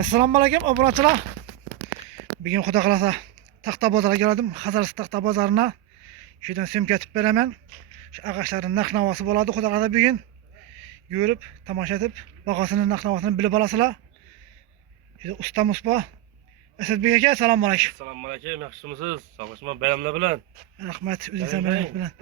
Assalomu alaykum obunachilar. Bugun xudo xolasa Taxta bozoriga keldim. Hazarsiz Taxta bozorina. Shundan syomka etib beraman. Shu ag'achlarning narx-navosi bo'ladi xudo xolasa bugun. Yurib, tomosha etib, bahosini, narx-navosini bilib olasizlar. Shu ustamiz bor. Asadbek aka, assalomu alaykum. Assalomu alaykum, yaxshimisiz? Sog'lashma bayramlar bilan. Rahmat, o'zingizdan bayram bilan.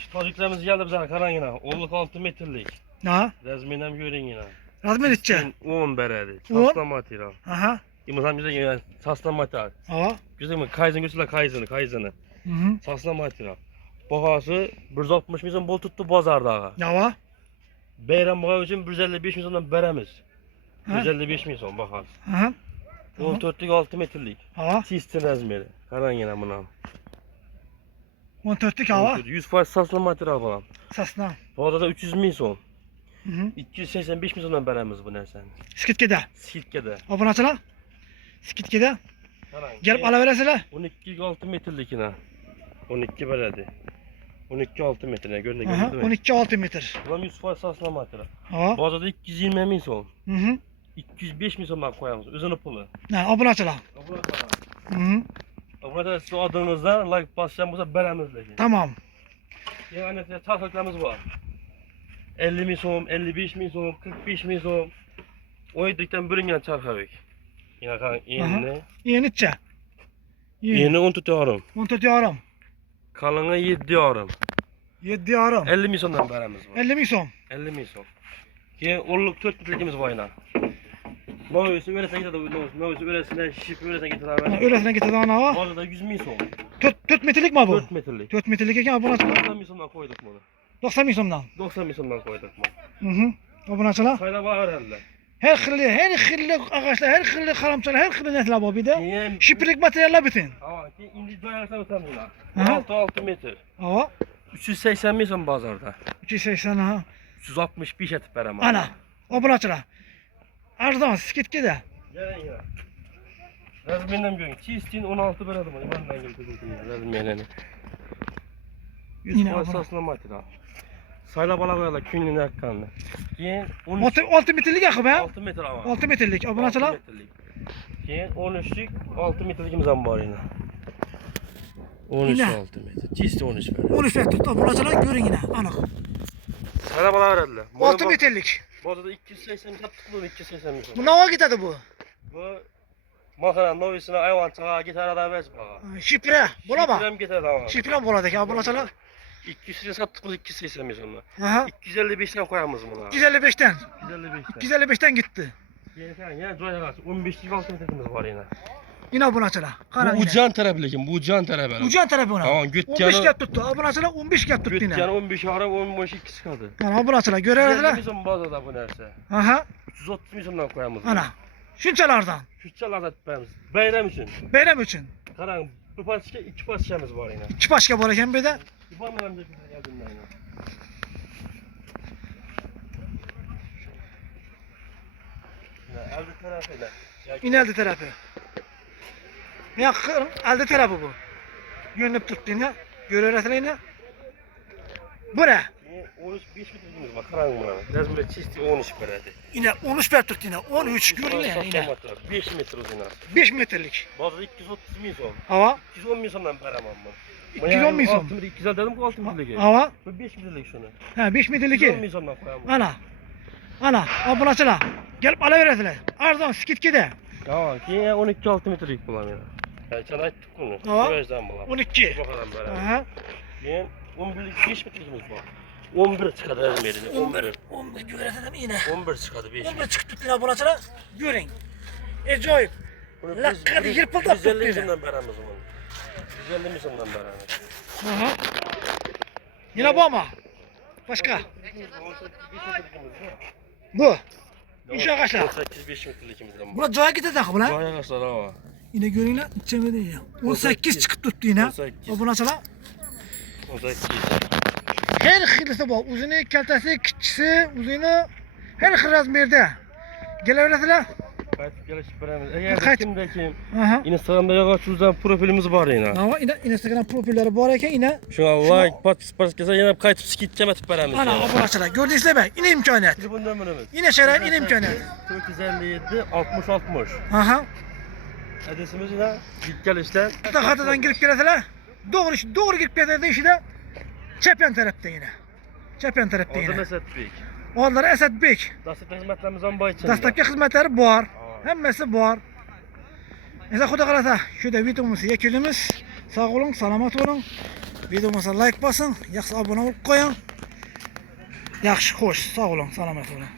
Shu tojiklarimiz keldi bizga qarangina. 16 metrlik. Ha? Razmini ham ko'ringina. Razmer necha? 10 beradi. Saslan material. Aha. İmzam güzel saslan material. Ha. Güzel mi? Kaizen götürler kaizeni. Mhm. Saslan material. Bahası 160 milyon bol tuttu pazarda. Yava. Bayram bağı için 155 milyondan beremiz. Ha? 155 milyon bahası. Aha. 14'lük 6 metrelik. Ha. Sistem razmeri. Karangina buna. 14'lük hava. 100% saslan material falan. Sasna. Pazarda 300 milyon. Mhm. 285 milyondan beremiz bu narsani. Skitkada. Silkede. Obunachilar. Skitkada. Gelip alaverasizlar. 12 6 metrelikine. 12 beredi. 12 6 metre görüne Aha. gördün mü? 12-6 metre. Ulan 100 faiz sasla material. Ha. Bazada 220 milyon. Mhm. 205 milyon koyamız. Özünü pulu. Ha, obunachilar. Mhm. Burada siz adınızda like basacağım bu beremiz lekin. Tamam. Yani çarşaflarımız var. 50 milyon, 55 milyon, 45 milyon. O yedikten bölüngen çarşafık. Yine kan yeni. Yeniçe. Yeni 10 tutuyorum. 14 yarım. Kalını 7 diyorum. 7 yarım. 50 milyondan beremiz var. 50 milyon. 50 milyon. Ki olluk 4 metrelikimiz var yine. Novisi öylesine gider de novisi öylesine şişip öylesine gider abi. Öylesine getirdi ana hava. Bazada 100 milyon. 4 metrelik mi bu? 4 metrelik. 4 metrelik eken obunachilar. 90 milyondan koyduk bunu. 90 milyondan. 90 milyondan koyduk bunu. Mhm. Obunachilar. Sayla var herhalde. Her xilli ağaçlar, her xilli qalamchalar, her xilli netlar bor bu yerda. Keyin Shiplik materiallar bütün. ha, ki indi doyarsan o'tamizlar. Aha. 6 metre. Hava. 380 milyon bozorda. 280 ha. 365 etib beraman. Ana. Obunachilar. Arzon skitkada. Gelin ya. Razmendan ko'ring. Chistin 16 beradi buni. Bundan keltirdim. Razmenini. Yine 100 abuna. sasla material. Sayla bala qo'yadilar ko'nglini yaqqanni. Keyin 6 metrelik axı be. 6 metre ama. 6 metrelik obunachilar. 6 metrelik. Keyin 13'lük 6 metrelikimiz ham bor yine. 13 Yine. 6 metre. Chistin 13 beradi. 13 metre obunachilar ko'ring yine. Aniq. Sayla bala beradilar. 6 metrelik. Bozada 280 sattık bunu 280 milyon. Bu nava ketadi bu? Bu makara novisine ayvan çığa gitarada verz bağa. Shipra, bo'ladimi? Şifrem gitar ama. Shipra bo'ladi ekan obunachilar. 280 sattık bunu 280 milyonla. Aha. 255'ten koyamız buna. 255'ten. 255'ten. 255'ten gitti. Yine joya kalsın. 15 6 metremiz var yine. Yine obunachilar. Qarang. Bu ucan tarafı lekin, bu ucan tarafı. Ucan tarafı buna. Tamam, 15 götyanı. gap tuttu. Obunachilar 15 gap tuttu Götyanı yine. 15 ara 15 2 kaldı. Ana obunachilar görerdilar. Bizim bazada bu nerse. Aha. 330 milyondan koyamız. Ana. Şunchalardan. Şutçalarda tutmayamız. Bayram için. Bayram uchun. Qarang, bu parçaya 2 parçamız var yine. 2 pashka bor ekan bu yerda. İban bilan geldim ben yine. Elde tarafıyla. İneldi tarafı. Ya aldı tarafı bu. Yönlüp tuttu yine. Görerdilar yine. Bu ne? 13 5 metremiz var. Qarang buna. Razmer çisti 13 beradi. Yine 13 ver tuttu yine. 13 görün yine. 5 metre uzun. 5 metrelik. Bazı 230 milyon. Hava. 210 milyondan veremem ben. 210 milyon. 6 metre 200 dedim ki 6 metrelik. Hava. Bu 5 metrelik şunu. Ha 5 metrelik. 210 milyondan koyamam. Ana. Ana. Obunachilar. Gelip alaveradilar. Arzon skitkada. Tamam ki 12 6 metrelik bulam ya. Yani sana ettik bunu. Hava. Virajdan bulam. 12. Bu kadar veremem. Aha. Ben 11'lik 5 metrelikimiz var. 11 çıkadı Razmer'ini. 11 görerdilar yine. 11 çıkadı 5 11 çıkıp tuttu yine obunachilar. Görün. Ajoyib. Laqqadi yirpildab tuttu 150 yine. milyondan veremez bunu. 150 milyondan veremez. Aha. Yine bu ama. Başka. Bu. İnşa ağaçlar. 18-5 metrelikimizden var. Buna joya gitadi axı bular. Joya ağaçlar hava. Yine görünglar, içemedi ya. 18 çıkıp tuttu yine. 18. Obunachilar. 18. Her xilisi bor. Uzuni, kaltasi, kichkisi, uzuni her xil razmerda. Kelaverasizlar. Qaytib kelishib beramiz. Eğer Qaytib- kimde kim Aha. Instagram'da yağışçıdan profilimiz var yine. Ama yine Instagram profilleri var ekan yine. Şuna like, patlat kesa yine qaytib skitçe etib beramiz. Ana obunachilar, gördüngizlar be? Yine imkoniyat. Telefon nömremiz. Yine şerayet yine imkoniyat. 457 60 60. Aha. Adresimiz yine gelişten. Xatadan girip kelasizlar. Doğru girip kelasizlar işide. Çepen tarafta yine. Çepen tarafta Orada yine. Esatbek. Onlar Esadbek. Dastlabki xizmatlarimizdan boy içinde. Dastlabki xizmatlari bor. Hammasi bor. Endi xudo qalasa, shuda videomizni yakunlaymiz. Sog' bo'ling, salomat bo'ling. Videomizga like bosing, yaxshi obuna bo'lib qo'ying. Yaxshi, xo'sh, sog' bo'ling, salomat bo'ling.